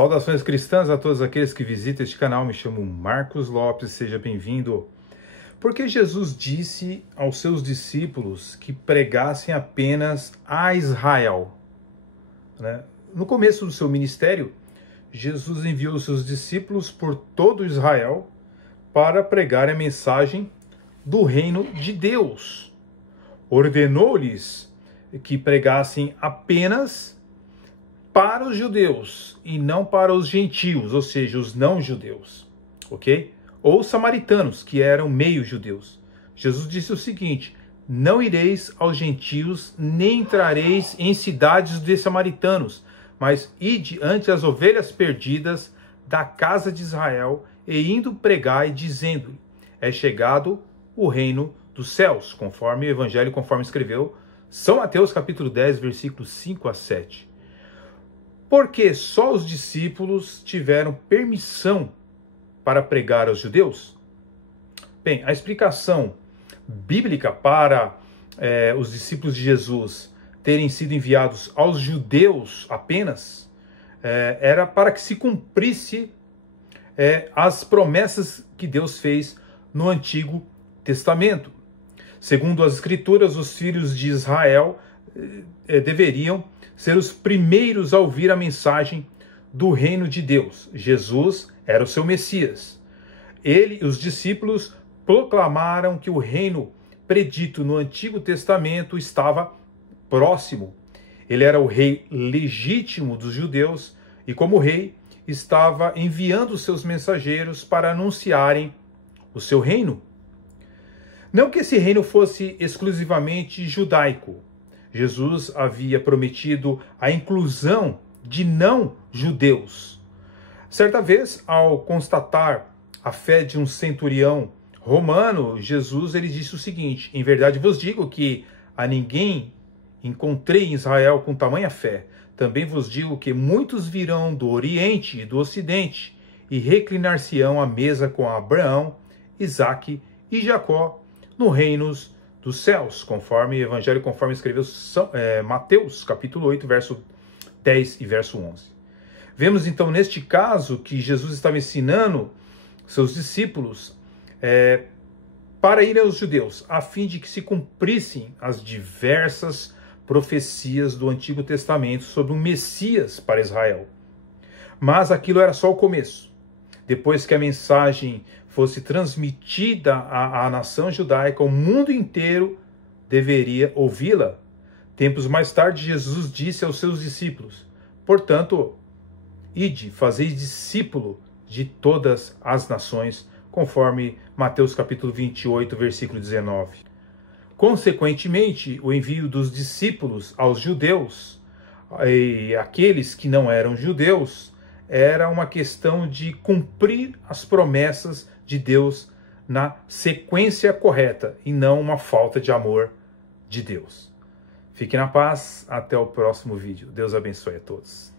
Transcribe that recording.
Saudações cristãs a todos aqueles que visitam este canal. Me chamo Marcos Lopes, seja bem-vindo. Porque Jesus disse aos seus discípulos que pregassem apenas a Israel, né? No começo do seu ministério, Jesus enviou os seus discípulos por todo Israel para pregar a mensagem do reino de Deus. Ordenou-lhes que pregassem apenas para os judeus e não para os gentios, ou seja, os não-judeus, ok? Ou samaritanos, que eram meio-judeus. Jesus disse o seguinte: não ireis aos gentios, nem entrareis em cidades de samaritanos, mas ide ante as ovelhas perdidas da casa de Israel, e indo pregai, dizendo: é chegado o reino dos céus, conforme o evangelho, conforme escreveu São Mateus capítulo 10, versículos 5 a 7. Porque só os discípulos tiveram permissão para pregar aos judeus? Bem, a explicação bíblica para os discípulos de Jesus terem sido enviados aos judeus apenas era para que se cumprisse as promessas que Deus fez no Antigo Testamento. Segundo as Escrituras, os filhos de Israel deveriam ser os primeiros a ouvir a mensagem do reino de Deus. Jesus era o seu Messias. Ele e os discípulos proclamaram que o reino predito no Antigo Testamento estava próximo. Ele era o rei legítimo dos judeus e, como rei, estava enviando os seus mensageiros para anunciarem o seu reino. Não que esse reino fosse exclusivamente judaico. Jesus havia prometido a inclusão de não-judeus. Certa vez, ao constatar a fé de um centurião romano, Jesus ele disse o seguinte: em verdade vos digo que a ninguém encontrei em Israel com tamanha fé. Também vos digo que muitos virão do Oriente e do Ocidente e reclinar-se-ão à mesa com Abraão, Isaque e Jacó no reinos dos céus, conforme o evangelho, conforme escreveu Mateus, capítulo 8, verso 10 e verso 11. Vemos então neste caso que Jesus estava ensinando seus discípulos para ir aos judeus, a fim de que se cumprissem as diversas profecias do Antigo Testamento sobre um Messias para Israel. Mas aquilo era só o começo. Depois que a mensagem fosse transmitida à nação judaica, o mundo inteiro deveria ouvi-la. Tempos mais tarde, Jesus disse aos seus discípulos: portanto, ide, fazeis discípulo de todas as nações, conforme Mateus capítulo 28, versículo 19. Consequentemente, o envio dos discípulos aos judeus e aqueles que não eram judeus era uma questão de cumprir as promessas de Deus na sequência correta e não uma falta de amor de Deus. Fique na paz, até o próximo vídeo. Deus abençoe a todos.